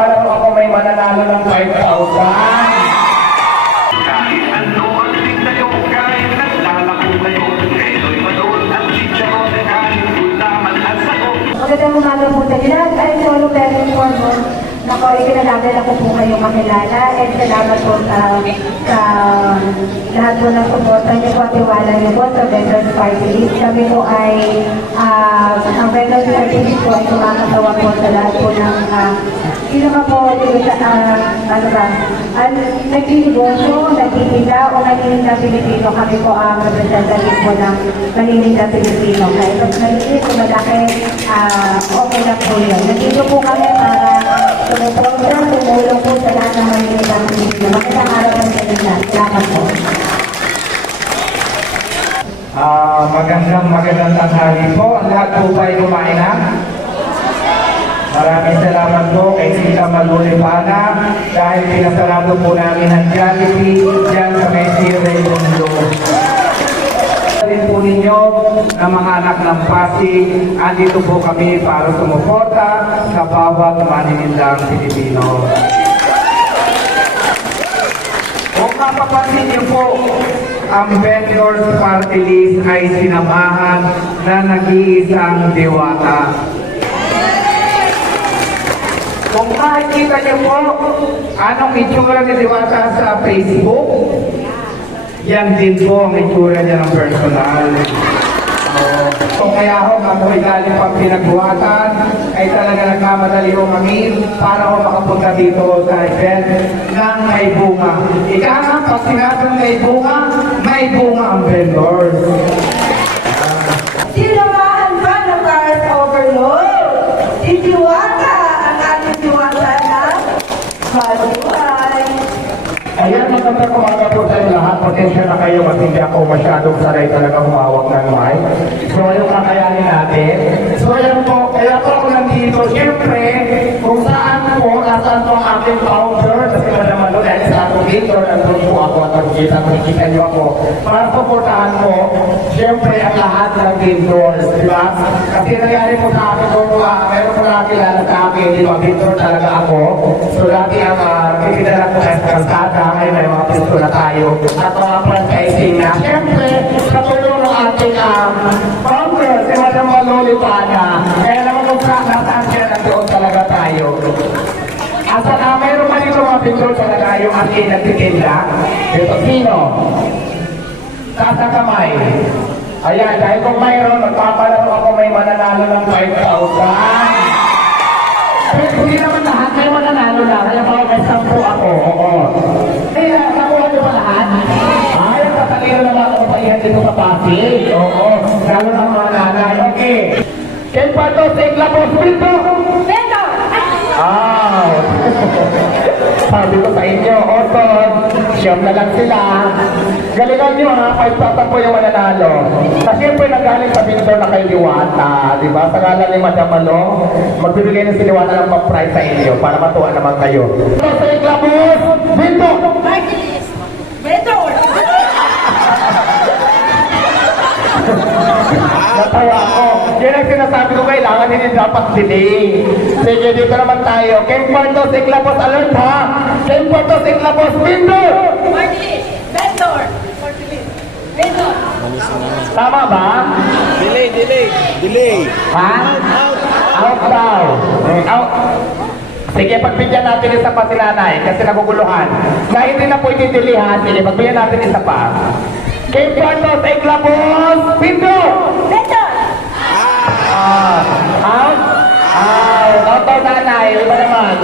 Nagpapalaro ako may mananalo ng 5,000. Kahit ano ang tingnan nyo, kahit naglalako kayo, Pelo'y manood at chicharon, kahit gulaman at sakot. Magandang umaga po sa lahat. Ay, solo parent po mo. Nako, ikinalaban ako po kayo makilala. And salamat po sa, sa lahat po ng suporta niyo po at tiwala niyo po sa Veterans Party. Kami po ay, ah, ang Veterans Party po ay kumakatawa po sa lahat po ng, ah, sino ka po, sa, ah, ano ba, ang nagdinegosyo, nagtitinda o nagtitinda Pilipino. Kami po ang representative po ng Nalininda Pilipino. Kaya ito maliit o malaki, ah, okay lang po yun. Nandito po kami para tumupunta, tumulong po sa lahat ng Nalininda Pilipino. Magandang araw po sa inyo. Salamat po. Ah, magandang magandang tanghali po. Lahat po ba kumain na? Maraming salamat po kay Sita Malulipana dahil pinasarado po namin ang Jollibee dyan sa Messi Raymundo. rin po ninyo na mga anak ng Pasig, andito po kami para sumuporta sa bawat maninindang Pilipino. Kung mapapansin niyo po, ang vendors party list ay sinamahan na nag-iisang diwata. Kung makikita niyo po, anong itsura ni Diwata sa Facebook, yan din po ang itsura niya ng personal. So kaya ho, ako ay galing pang pinagbuhatan, ay talaga nagmamadali ho kami para ho makapunta dito sa event ng may bunga. Ika nga, pag sinasang may bunga, may bunga ang vendors. Sinamahan ba ng cars overload? Si Diwata, ang ating Diwata na Maluhay. Ayan, magandang umaga po sa inyo lahat. Pasensya na kayo kasi hindi ako masyadong sanay talaga humawak ng mic. So, yung kakayanin natin. So, ayan po, kaya po ako nandito. Siyempre, kung saan po, nasaan po ang ating founder, kasi madama doon, dahil sa ating Victor, nandun po ako at nakikita, nakikita niyo ako. Para supportahan po, siyempre, ang lahat ng vendors, di ba? Kasi nangyari po sa akin, kung uh, meron po nakakilala sa akin, di ba, talaga ako. So, dati ang uh, nakikita ko sa pisto na tayo. At mga franchising na. Siyempre, sa ng ating um, founder, si Madam Maloli Pana, kaya naman kung saan nasaan siya, nandoon talaga tayo. Asa na, mayroon man dito mga picture talaga yung ating nagtitinda. Ito, sino? Tasa kamay. Ayan, dahil kung mayroon, magpapalaro ako may mananalo ng 5,000. Pero hindi naman lahat, may mananalo na. Kaya baka may sampu ako. Oo. Kaya, Naman ako sa iyan dito sa Pasig. Oo. Lalo ng mga nanay. Okay. Ken Pato, Sigla Boss Brito. Beto! Ah, sabi ko sa inyo, Oton, siyam na lang sila. Galingan nyo ha, 5,000 po yung mananalo. Kasi siyempre nagaling sa Bindor na kay Liwata, di ba? Sa ngalan ni Madam Ano, magbibigay na si Liwata ng pang-prize sa inyo para matuwa naman kayo. Sa Iklabos? Bindor! Martinez! Natawa ako. Yan ang sinasabi ko, kailangan hindi dapat delay. Sige, dito naman tayo. Ken Portos, Iklabos, alert ha! Ken Portos, Iklabos, Bindor! Martinez! Beto! Beto! Tama ba? Delay, delay, delay. Ha? Out daw. Mm, Out. Sige, pagbigyan natin isa pa si nanay kasi naguguluhan. Na hindi na po ititilihan. Sige, pagbigyan natin isa pa. Kay Portos, Eklabos, Pindo! Beto! Ah, out? Out. Out daw nanay. Iba naman.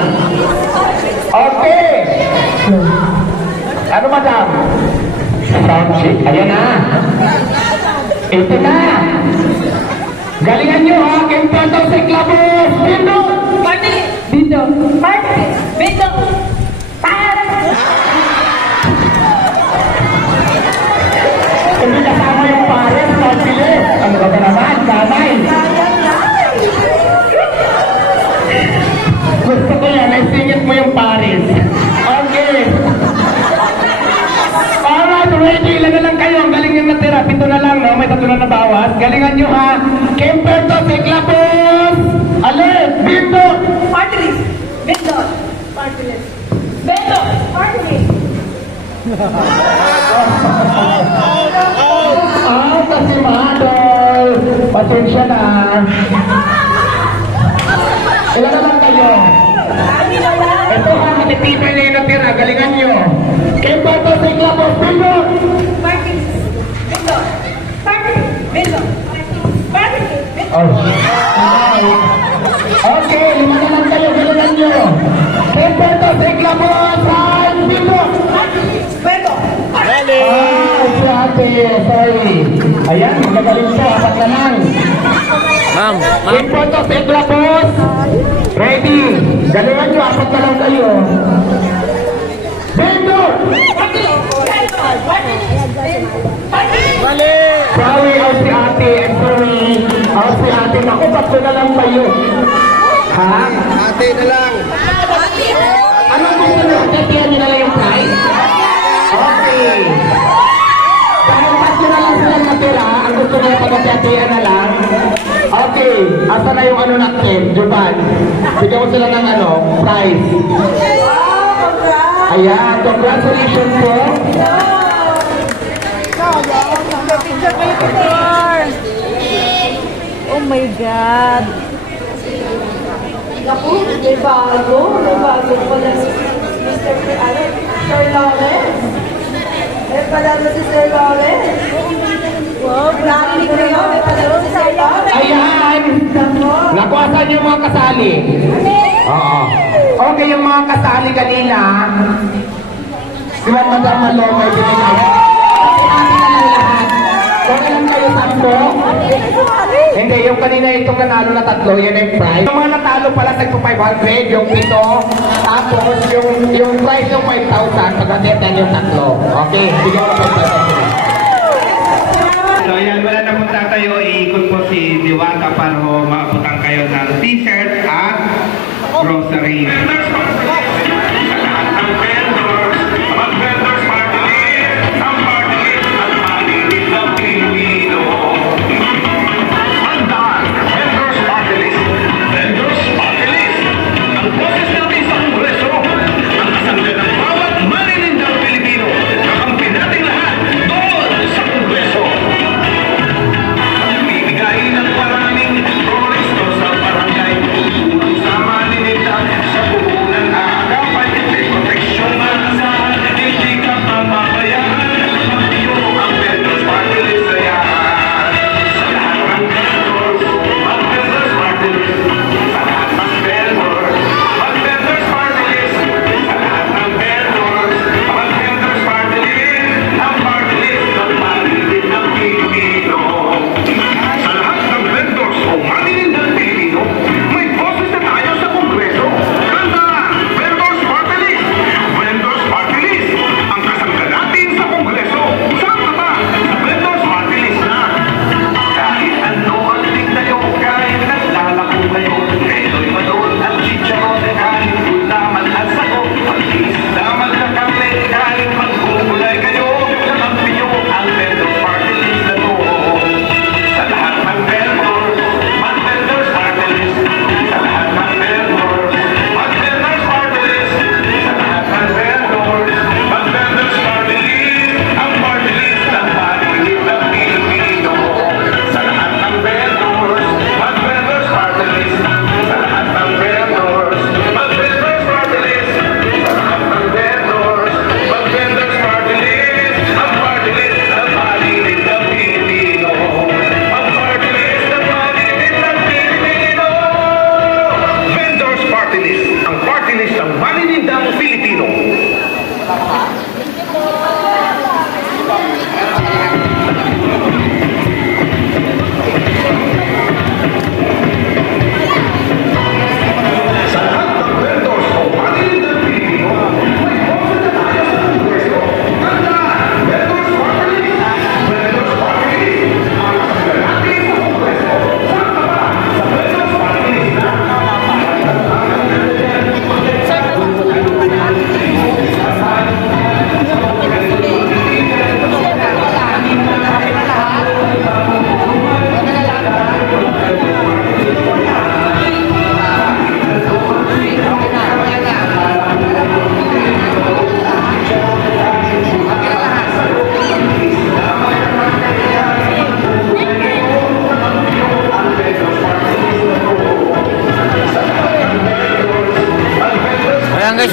Okay. Ano madam? Sound check. Ayan na. Ito na. Galingan nyo ha. Kay Portos, Eklabos, Pindo! Martinez! Beto! Martinez! Beto! Para! Ha? Kemper to, Siklapos! Alert! Bito! Martinez! Beto! Party list. Beto, party list. Ah, kasi Madol. Pasensya na. Ilan naman kayo? Ito ang matitipay na yung natira. Galingan nyo. Kay Pato sa Iklapos, Pilot! Party list. Beto. Party list. Beto. Party list. Beto. Oh. Okay, lima na lang kayo. Galingan nyo. Kay Pato sa Iklapos, ay Pilot! Beto. Dali! Ah, si ate. Sorry. Ayan, magagaling siya. Apat na lang. Ma'am, ma'am. Kay Pato sa Iklapos. Ready. Galingan nyo. Apat na lang kayo. Sorry, Ako si ate. Naku, tatlo na lang kayo. Ha? Ate na lang. Anong gusto nyo? Tetihan nyo na lang yung price? Okay. Dahil tatlo na lang silang natira, ang gusto nyo pagkatetihan na lang. Okay. Asa na yung ano natin, Juban? Bigyan mo sila ng ano, price. Ayan, congratulations po. Oh my God. Naku, may bago. May bago pala si Mr. Ano, Sir Lawrence. May pala si Sir Lawrence. Wow, narinig ko yun. May pala si Sir Lawrence. Ayan. Naku. Asan yung mga kasali? Oo. Okay, yung mga kasali kanina, si Madam Malo may binigay. Kasi atin na lang lahat. Okay lang kayo sampo? Hindi, yung kanina itong nanalo na tatlo, yun yung prize. Yung mga natalo pala tagpo 500, yung pito. Tapos yung yung prize yung 5,000, pagkatitan yung tatlo. Okay, bigyan ko po 5,000. So ayan, wala na pong tatayo. Iikot po si Diwata para ho maabutan kayo ng t-shirt at grocery.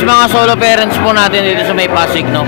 Mga solo parents po natin dito sa may Pasig, no?